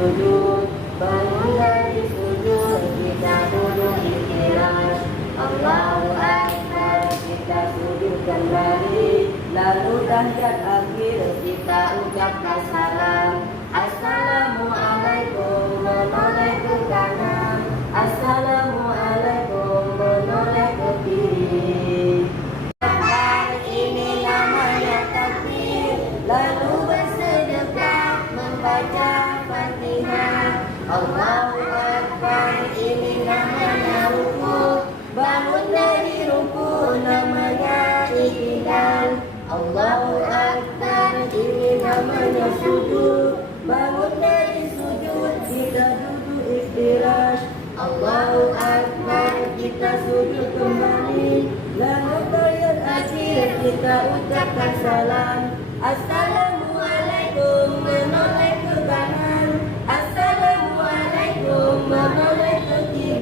sujud, bangun dari sujud, kita duduk istirahat. Allahu Akbar, kita sujud kembali, lalu tahiyat akhir kita ucapkan salam. Assalamualaikum, menoleh ke kanan. Assalamualaikum, menoleh ke kiri. Ini namanya takbir, lalu bersedekah membaca Fatihah. Allahu Akbar, ini namanya ruku, bangun dari ruku namanya i'tidal. Allahu Akbar, ini namanya sujud, bangun dari sujud kita duduk istirahat. Allahu Akbar, kita sujud kembali, lalu tahiyat akhir kita ucapkan salam. Assalamualaikum.